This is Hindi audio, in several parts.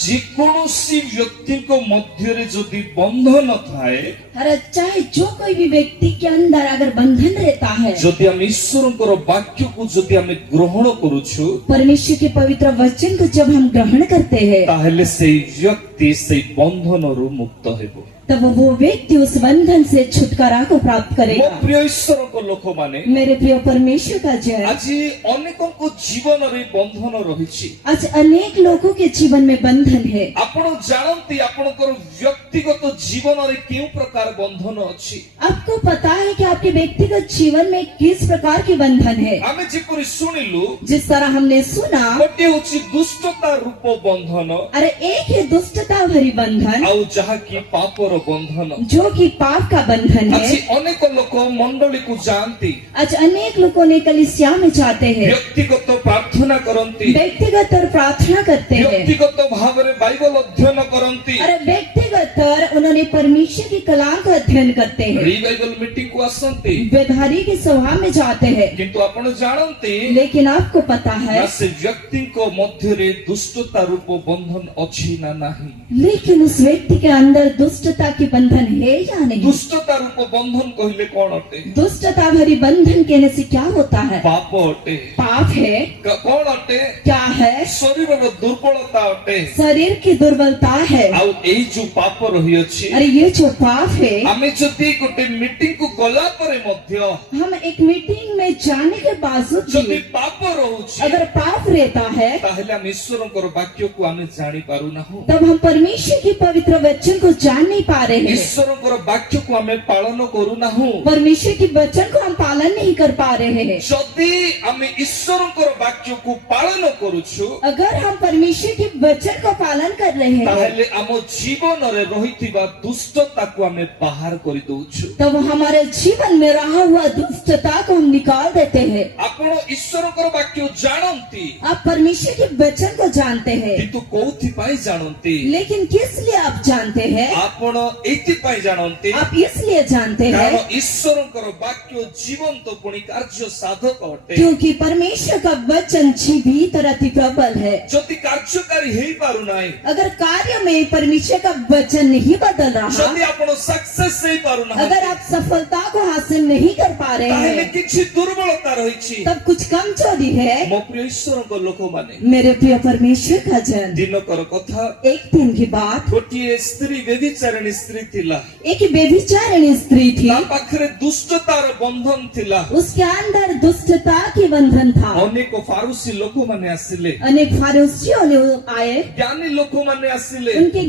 ଯେକୌଣସି ବ୍ୟକ୍ତିଙ୍କ ମଧ୍ୟରେ ଯଦି ବନ୍ଧନ ଥାଏ, अरे चाहे जो कोई भी व्यक्ति के अंदर अगर बंधन रहता है, ଯଦି ଆମେ ଈଶ୍ୱରଙ୍କର ବାକ୍ୟକୁ ଯଦି ଆମେ ଗ୍ରହଣ କରୁଛୁ, परमेश्वर के पवित्र वचन को जब हम ग्रहण करते हैं, ତାହେଲେ ସେଇ ବ୍ୟକ୍ତି ସେଇ ବନ୍ଧନରୁ ମୁକ୍ତ ହେବ। तब वो व्यक्ति उस बंधन से छुटकारा को प्राप्त ମୋ करेगा। ପ୍ରିୟ ଈଶ୍ୱରଙ୍କ ଲୋକମାନେ, मेरे प्रिय परमेश्वर का जय, ଆଜି ଅନେକଙ୍କ ଜୀବନରେ ବନ୍ଧନ ରହିଛି। आज अनेक लोगों के जीवन में बंधन है। ଆପଣ ଜାଣନ୍ତି ଆପଣଙ୍କର ବ୍ୟକ୍ତିଗତ ଜୀବନରେ କେଉଁ ପ୍ରକାର ବନ୍ଧନ ଅଛି। आपको पता है कि आपके व्यक्तिगत जीवन में किस प्रकार की बंधन है। ଆମେ ଯେପରି ଶୁଣିଲୁ, जिस तरह हमने सुना, ଗୋଟିଏ ହେଉଛି ଦୁଷ୍ଟତା ରୂପ ବନ୍ଧନ, अरे एक है दुष्टता भरी बंधन, ଆଉ ଯାହାକି ପାପର ବନ୍ଧନ। जो कि पाप का बंधन ଆଜି है। ଅନେକ ଲୋକ ମଣ୍ଡଳୀକୁ ଯାଆନ୍ତି, आज अनेक लोगों ने कलीसिया में जाते हैं, ବ୍ୟକ୍ତିଗତ ପ୍ରାର୍ଥନା କରନ୍ତି, व्यक्तिगत और प्रार्थना करते हैं, ବ୍ୟକ୍ତିଗତ ଭାବରେ ବାଇବଲ ଅଧ୍ୟୟନ କରନ୍ତି, अरे व्यक्तिगत और उन्होंने परमेश्वर की कलाम का अध्ययन करते हैं, ରିଭାଇବାଲ ମିଟିଂକୁ ଆସନ୍ତି। बेधारी की सभा में जाते हैं। କିନ୍ତୁ ଆପଣ ଜାଣନ୍ତି लेकिन आपको पता है, ନା ସେ ବ୍ୟକ୍ତିଙ୍କ ମଧ୍ୟରେ ଦୁଷ୍ଟତା ରୂପ ବନ୍ଧନ ଅଛି ନା ନାହିଁ। लेकिन उस व्यक्ति के अंदर दुष्टता की बंधन है या नहीं। ଦୁଷ୍ଟତା ରୂପ ବନ୍ଧନ କହିଲେ କଣ ଅଟେ? दुष्टता भरी बंधन कहने से क्या होता है? ପାପ ଅଟେ। पाप है। କଣ ଅଟେ? क्या है? ଶରୀରର ଦୁର୍ବଳତା ଅଟେ। शरीर की दुर्बलता है। ଆଉ ଏଇ ଯୋଉ ପାପ ରହିଅଛି, अरे ये जो पाप है, ଆମେ ଯଦି ଗୋଟେ ମିଟିଂକୁ ଗଲା ପରେ ମଧ୍ୟ हम एक मीटिंग में जाने के बावजूद ଯଦି भी ପାପ ରହୁଛି, अगर पाप रहता है, ତାହେଲେ ଆମେ ଈଶ୍ୱରଙ୍କର ବାକ୍ୟକୁ ଆମେ ଜାଣି ପାରୁନାହୁଁ। तब हम परमेश्वर की पवित्र वचन को जान नहीं पा रहे हैं। ଈଶ୍ୱରଙ୍କର ବାକ୍ୟକୁ ଆମେ ପାଳନ କରୁନାହୁଁ। परमेश्वर की वचन को हम पालन नहीं कर पा रहे हैं। ଯଦି ଆମେ ଈଶ୍ୱରଙ୍କର ବାକ୍ୟକୁ ପାଳନ କରୁଛୁ, अगर हम परमेश्वर की वचन को पालन कर रहे हैं, ତାହେଲେ ଆମ ଜୀବନରେ ରହିଥିବା ଦୁଷ୍ଟତାକୁ ଆମେ ବାହାର କରିଦଉଛୁ। तब हमारे जीवन में रहा हुआ दुष्टता को हम निकाल देते हैं। ଆପଣ ଈଶ୍ୱରଙ୍କର ବାକ୍ୟ ଜାଣନ୍ତି, आप परमेश्वर के वचन को जानते हैं, କିନ୍ତୁ କୋଉଥିପାଇଁ ଜାଣନ୍ତି? लेकिन किस लिए आप जानते हैं? ଆପଣ ଏଇଥିପାଇଁ ଜାଣନ୍ତି आप इसलिए जानते କାରଣ हैं ଈଶ୍ୱରଙ୍କର ବାକ୍ୟ ଜୀବନ୍ତ ପୁଣି କାର୍ଯ୍ୟ ସାଧକ ଅଟେ। क्योंकि परमेश्वर का वचन जीवित और अति प्रबल है। ଯଦି କାର୍ଯ୍ୟକାରୀ ହେଇପାରୁନାହିଁ, अगर कार्य में परमेश्वर का वचन नहीं बदल रहा, ଯଦି ଆପଣ ସକ୍ସେସ ହେଇପାରୁନାହାନ୍ତି, अगर आप सफलता को हासिल नहीं कर पा रहे ତାହେଲେ हैं, କିଛି ଦୁର୍ବଳତା ରହିଛି। तब कुछ कमजोरी है। ମୋ ପ୍ରିୟ ଈଶ୍ୱରଙ୍କ ଲୋକମାନେ, मेरे प्रिय परमेश्वर का जन, ଦିନକର କଥା, एक दिन की बात, ଗୋଟିଏ ସ୍ତ୍ରୀ ବ୍ୟଭିଚାରିଣୀ ସ୍ତ୍ରୀ ଥିଲା। एक व्यभिचारिणी स्त्री थी। ତା ପାଖରେ ଦୁଷ୍ଟତାର ବନ୍ଧନ ଥିଲା। उसके अंदर दुष्टता की बंधन था। ଅନେକ ଫାରୁସି ଲୋକମାନେ ଆସିଲେ, अनेक फारूसियों ने आए, ଜ୍ଞାନୀ ଲୋକମାନେ ଆସିଲେ, उनके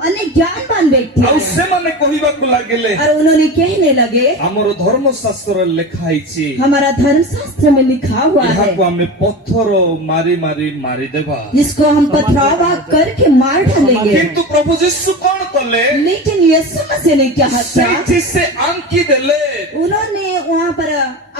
अनेक ज्ञानवान व्यक्ति ଆଉ आए, ସେମାନେ କହିବାକୁ ଲାଗିଲେ, और उन्होंने कहने लगे, ଆମର ଧର୍ମଶାସ୍ତ୍ରରେ ଲେଖା ହେଇଛି, हमारा धर्मशास्त्र में लिखा हुआ है, ଏହାକୁ ଆମେ ପଥର ମାରି ମାରି ମାରିଦେବା। जिसको हम पथरावा करके मार डालेंगे। କିନ୍ତୁ ପ୍ରଭୁ ଯୀଶୁ କଣ କଲେ? लेकिन यीशु मसीह ने क्या किया? ସେଇଠି ସେ ଆଙ୍କି ଦେଲେ, उन्होंने वहाँ पर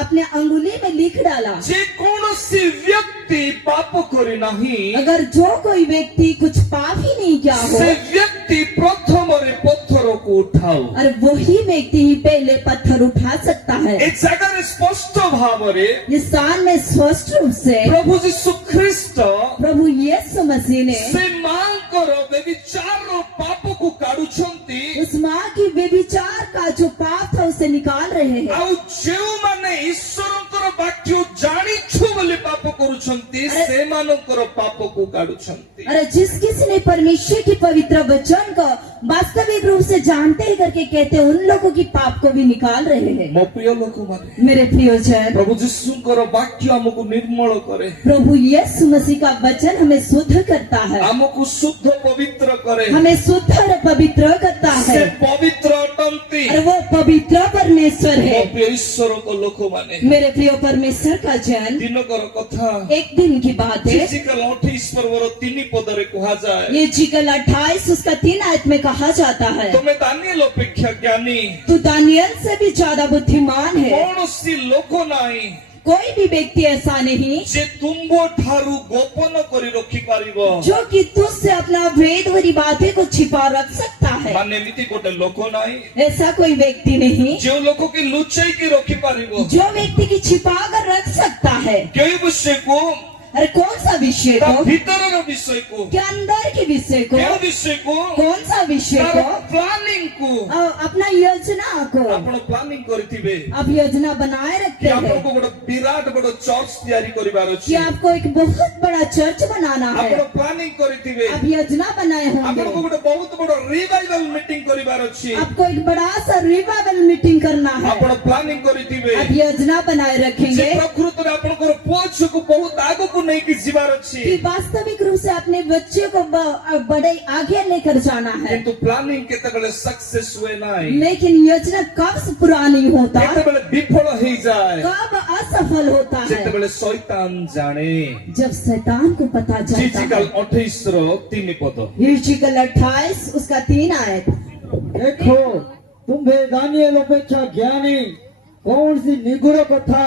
अपने अंगुली में लिख डाला, ଯେ କୌଣସି ବ୍ୟକ୍ତି ପାପ କରିନାହିଁ, अगर जो कोई व्यक्ति कुछ पाप ही नहीं किया हो, ସେ ବ୍ୟକ୍ତି ପ୍ରଥମରେ ପଥରକୁ ଉଠାଉ। और वही व्यक्ति ही पहले पत्थर उठा सकता ଏ है। ଜାଗାରେ ସ୍ପଷ୍ଟ ଭାବରେ इस स्थान में स्पष्ट रूप से ପ୍ରଭୁ ଯୀଶୁ ଖ୍ରୀଷ୍ଟ प्रभु यीशु मसीह ने ସେ ମାଙ୍କର ବ୍ୟଭିଚାରର ପାପକୁ କାଢୁଛନ୍ତି। उस माँ की व्यभिचार का जो पाप था उसे निकाल रहे हैं। ଆଉ ଯେଉଁମାନେ ଈଶ୍ୱରଙ୍କର ବାକ୍ୟ ଜାଣିଛୁ ବୋଲି ପାପ କରୁଛନ୍ତି, ସେମାନଙ୍କର ପାପକୁ କାଢୁଛନ୍ତି। अरे जिस किसी ने परमेश्वर की पवित्र वचन को वास्तविक रूप से जानते ही करके कहते हैं, उन लोगों की पाप को भी निकाल रहे हैं। ମୋ ପ୍ରିୟ ଲୋକମାନେ, मेरे प्रियजन, ପ୍ରଭୁ ଯୀଶୁଙ୍କର ବାକ୍ୟ ଆମକୁ ନିର୍ମଳ କରେ, प्रभु यीशु मसीह का वचन हमें शुद्ध करता है, ଆମକୁ ଶୁଦ୍ଧ ପବିତ୍ର କରେ। हमें शुद्ध और पवित्र करता ସେ है, ପବିତ୍ର ଅଟନ୍ତି। और वो पवित्र परमेश्वर ମୋ है। ପ୍ରିୟ ଈଶ୍ୱରଙ୍କ ଲୋକମାନେ, मेरे प्रिय परमेश्वर का जन, ଦିନକର କଥା, एक दिन की बात है। ଫିଜିକାଲ 28 ପର୍ବର 3 ପଦରେ କୁହାଯାଏ, ये जिकल 28 उसका 3 आयत में कहा जाता है, ତମେ ଦାନିଏଲ ଅପେକ୍ଷା ଜ୍ଞାନୀ, तू दानियल से भी ज्यादा बुद्धिमान है। କୌଣସି ଲୋକ ନାହିଁ कोई भी व्यक्ति ऐसा नहीं ଯେ ତୁମ୍ଭ ଠାରୁ ଗୋପନ କରି ରଖିପାରିବ। जो कि तुझसे अपना भेद भरी बातें को छिपा रख सकता है। ମାନେ ଏମିତି ଗୋଟେ ଲୋକ ନାହିଁ ऐसा कोई व्यक्ति नहीं ଯେଉଁ ଲୋକ କି ଲୁଚେଇକି ରଖିପାରିବ। जो व्यक्ति की छिपा कर रख सकता है। କେଉଁ ବିଷୟକୁ अरे कौन सा विषय ତା को? ଭିତରର ବିଷୟକୁ, क्या अंदर के विषय को? କେଉଁ ବିଷୟକୁ? कौन सा विषय ତାର को? ପ୍ଲାନିଂକୁ अपना योजना को ଆପଣ ପ୍ଲାନିଂ କରିଥିବେ आप योजना बनाए କି रखते हैं ଆପଣଙ୍କୁ ଗୋଟେ ବିରାଟ ବଡ ଚର୍ଚ୍ଚ ତିଆରି କରିବାର ଅଛି। कि आपको एक बहुत बड़ा चर्च बनाना है। ଆପଣ ପ୍ଲାନିଂ କରିଥିବେ आप योजना बनाए होंगे ଆପଣଙ୍କୁ ଗୋଟେ ବହୁତ ବଡ ରିଭାଇଭାଲ ମିଟିଂ କରିବାର ଅଛି। आपको एक बड़ा सा रिवाइवल मीटिंग करना है। ଆପଣ ପ୍ଲାନିଂ କରିଥିବେ आप योजना बनाए ଯେ रखेंगे ପ୍ରକୃତରେ ଆପଣଙ୍କର ପୁଅ ଝିଅକୁ ବହୁତ ଆଗକୁ ନେଇକି ଯିବାର ଅଛି। कि वास्तविक रूप से अपने बच्चे को बड़े आगे लेकर जाना है। କିନ୍ତୁ ପ୍ଲାନିଂ କେତେବେଳେ ସକ୍ସେସ ହୁଏ ନାହିଁ, लेकिन योजना कब से पूरा नहीं होता, କେତେବେଳେ ବିଫଳ ହେଇଯାଏ, कब असफल होता है, ଯେତେବେଳେ ଶୈତାନ ଜାଣେ। जब शैतान को पता चलता ଜିଜିକାଲ है। 28 ପଦ। यिर्मयाह 28 उसका 3 आयत। देखो तुम्भे दानिएल अपेक्षा ज्ञानी कौन सी निगूढ़ कथा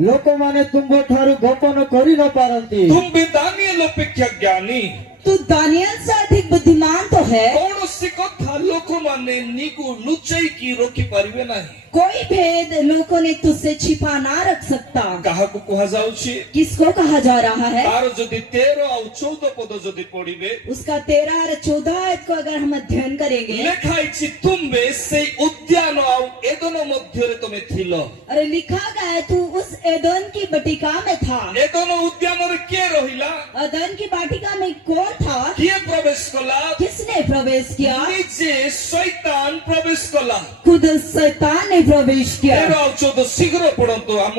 लोक माने तुम्भ ठारू गोपन करी न पारंती। तुम भी दानिएल अपेक्षा ज्ञानी, तू दानियल से अधिक बुद्धिमान तो है। କୌଣସି କଥା ଲୋକମାନେ ନିକୁ ଲୁଚେଇକି ରଖି ପାରିବେ ନାହିଁ। कोई भेद लोगों ने तुझसे छिपा ना रख सकता। କାହାକୁ କୁହାଯାଉଛି? किसको कहा जा रहा है? ତାର ଯଦି 13 ଆଉ 14 ପଦ ଯଦି ପଢିବେ, उसका 13 और 14 आयत को अगर हम अध्ययन करेंगे, ଲେଖା ହେଇଛି ତୁମ୍ଭେ ସେଇ ଉଦ୍ୟାନ ଆଉ ଏଦନ ମଧ୍ୟରେ ତମେ ଥିଲ। अरे लिखा गया है तू उस एदन की बटिका में था। ଏଦନ ଉଦ୍ୟାନରେ କିଏ ରହିଲା? एदन की बाटिका में कौन था? କିଏ ପ୍ରବେଶ କଲା? किसने प्रवेश किया? ନିଜେ ଶୈତାନ ପ୍ରବେଶ କଲା। खुद शैतान ने प्रवेश 13 किया। ଆଉ 14 ଶୀଘ୍ର ପଢନ୍ତୁ, ଆମ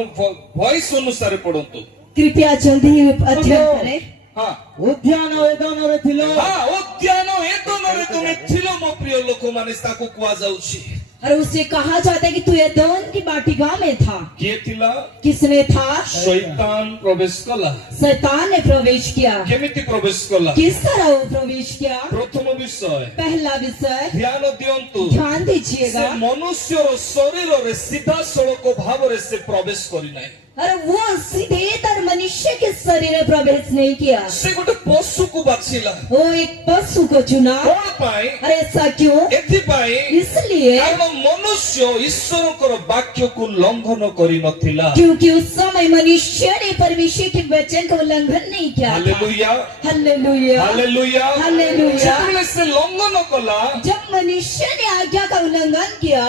ଭଏସ ଅନୁସାରେ ପଢନ୍ତୁ। कृपया जल्दी ही अध्ययन करें। ହଁ उद्यान एदन रे थिलो ହଁ ଉଦ୍ୟାନ ଏଦନରେ ତମେ ଥିଲ ମୋ ପ୍ରିୟ ଲୋକମାନେ, ତାକୁ କୁହାଯାଉଛି। और उसे कहा जाता है कि तू एदन की बाटिका में था। କିଏ ଥିଲା? किसने था? ଶୈତାନ ପ୍ରବେଶ କଲା। शैतान ने प्रवेश किया। କେମିତି ପ୍ରବେଶ କଲା? किस तरह वो प्रवेश किया? ପ୍ରଥମ ବିଷୟ, पहला विषय ଧ୍ୟାନ ଦିଅନ୍ତୁ। ध्यान ସେ दीजिएगा। ମନୁଷ୍ୟର ଶରୀରରେ ସିଧାସଳଖ ଭାବରେ ସେ ପ୍ରବେଶ କରିନାହିଁ। अरे वो सीधे तर मनुष्य के शरीर में प्रवेश नहीं किया, ସେ ଗୋଟେ ପଶୁକୁ ବାଛିଲା। वो एक पशु को चुना। କଣ ପାଇଁ? अरे ऐसा क्यों? ଏଥିପାଇଁ इसलिए କାରଣ ମନୁଷ୍ୟ ଈଶ୍ୱରଙ୍କର ବାକ୍ୟକୁ ଲଙ୍ଘନ କରିନଥିଲା। क्योंकि उस समय मनुष्य ने परमेश्वर के वचन का उल्लंघन नहीं किया था। Hallelujah, hallelujah. ହାଲେଲୁୟା। ହାଲେଲୁୟା। ଯେତେବେଳେ ସେ ଲଙ୍ଘନ କଲା, जब मनुष्य ने आज्ञा का उल्लंघन किया,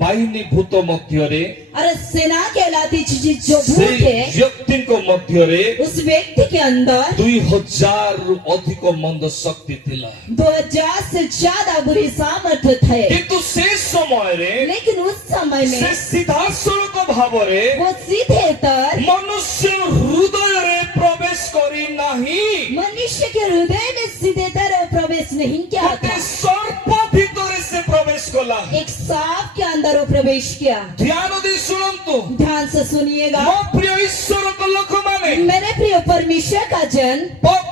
ବାହିନୀ ଭୂତ ମଧ୍ୟରେ, अरे सेना कहलाती चीज जो ସେ भूत है, ବ୍ୟକ୍ତିଙ୍କ ମଧ୍ୟରେ उस व्यक्ति के अंदर 2000 ରୁ ଅଧିକ ମନ୍ଦ ଶକ୍ତି ଥିଲା। 2000 से ज्यादा बुरी सामर्थ्य थे। କିନ୍ତୁ ସେ ସମୟରେ लेकिन उस समय ସେ में ସିଧାସଳଖ ଭାବରେ वो सीधे तर ମନୁଷ୍ୟ ହୃଦୟରେ ପ୍ରବେଶ କରି ନାହିଁ। मनुष्य के हृदय में सीधे तरह प्रवेश नहीं किया ଗୋଟେ था। ସର୍ପ ଭିତରେ ସେ ପ୍ରବେଶ କଲା। एक सांप के अंदर वो प्रवेश किया। ଧ୍ୟାନ ଦେଇ ଶୁଣନ୍ତୁ ध्यान से सुनिएगा। ମୋ ପ୍ରିୟ ଈଶ୍ୱରଙ୍କ ଲୋକମାନେ, मेरे प्रिय परमेश्वर का जन,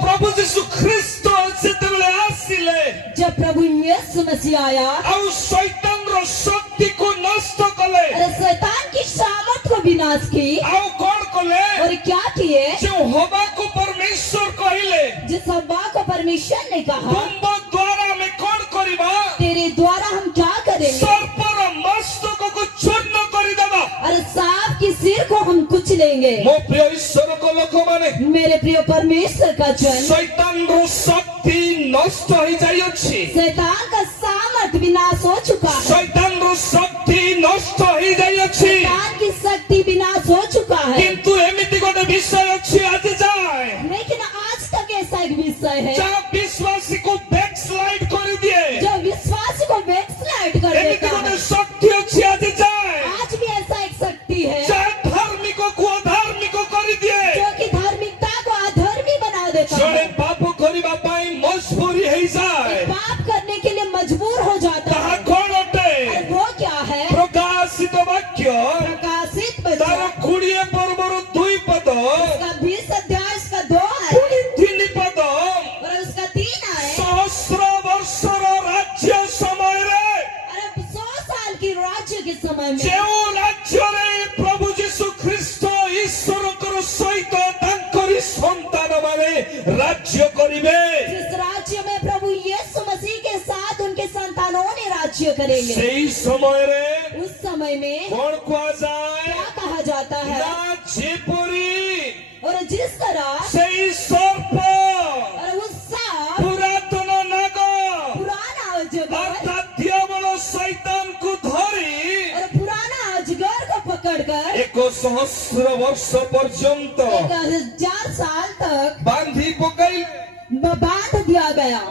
ପ୍ରଭୁ ଯୀଶୁ ଖ୍ରୀଷ୍ଟ ଯେତେବେଳେ ଆସିଲେ जब प्रभु यीशु मसीह आया, ଆଉ ଶୈତାନର ଶକ୍ତିକୁ ନଷ୍ଟ କଲେ, अरे शैतान की सामर्थ को विनाश की। ଆଉ କଣ କଲେ? और क्या किए? ଯେଉଁ ହବାକୁ ପରମେଶ୍ୱର କହିଲେ, जिस हव्वा को परमेश्वर ने कहा, ତୁମ ଦ୍ୱାରା ଆମେ କଣ କରିବା? तेरे द्वारा हम क्या करेंगे? ସର୍ପର ମସ୍ତକକୁ ଚୂର୍ଣ୍ଣ କରିଦେବା। अरे सांप की सिर को हम कुचलेंगे। ମୋ ପ୍ରିୟ ଈଶ୍ୱରଙ୍କ ଲୋକମାନେ, मेरे प्रिय परमेश्वर का जन, ଶୈତାନର ଶକ୍ତି ନଷ୍ଟ ହେଇଯାଇଅଛି। शैतान का सामर्थ विनाश हो चुका है। ଶୈତାନର ଶକ୍ତି ନଷ୍ଟ ହେଇଯାଇଅଛି। शैतान की शक्ति विनाश हो चुका है। କିନ୍ତୁ ଏମିତି ଗୋଟେ ବିଷୟ ଅଛି ଆଜି ଯାଏ, लेकिन आज तक ऐसा एक विषय है ଯାହା ବିଶ୍ୱାସୀକୁ ବ୍ୟାକସ୍ଲାଇଡ୍ କରିଦିଏ। जो विश्वास को बैकस्लाइड कर ଏମିତି देता ଗୋଟେ है। ଶକ୍ତି ଅଛି ଆଜି ଯାଏ, आज भी ऐसा एक शक्ति है ଯାହା ଧାର୍ମିକକୁ ଅଧାର୍ମିକ କରିଦିଏ। जो कि धार्मिकता को अधर्मी बना देता ଜଣେ है। ପାପ କରିବା ପାଇଁ ମଜବୁରି ହେଇଯାଏ। पाप करने के लिए मजबूर हो जाता ତାହା है। କଣ ଅଟେ? और वो क्या है? ପ୍ରକାଶିତ ବାକ୍ୟ प्रकाशित ତାର वचन 20 ପର୍ବରୁ 2 ପଦ, उसका 20 अध्याय उसका 2 है ପୁଣି 3 ପଦ, और उसका 3 है। ସହସ୍ର ବର୍ଷର ରାଜ୍ୟ ସମୟରେ, अरे 100 साल की राज्य के समय में ଯେଉଁ ରାଜ୍ୟରେ ପ୍ରଭୁ ଯୀଶୁ ଖ୍ରୀଷ୍ଟ ଈଶ୍ୱରଙ୍କର ସହିତ ତାଙ୍କରି ସନ୍ତାନମାନେ ରାଜ୍ୟ କରିବେ, जिस राज्य में प्रभु यीशु मसीह के साथ उनके संतानों ने राज्य करेंगे, ସେଇ ସମୟରେ उस समय में କଣ କୁହାଯାଏ? क्या कहा जाता है? ନା ଯେପରି और तरह ସେଇ ସର୍ପ और उस सांप ପୁରାତନ ନାଗ पुराना अजगर ଅର୍ଥାତ୍ ଦିଅବଳ ଶୈତାନକୁ ଧରି और पुराना अजगर को पकड़कर 1,000 ବର୍ଷ ପର୍ଯ୍ୟନ୍ତ 1000 साल तक ବାନ୍ଧି ପକାଇ बांध दिया गया।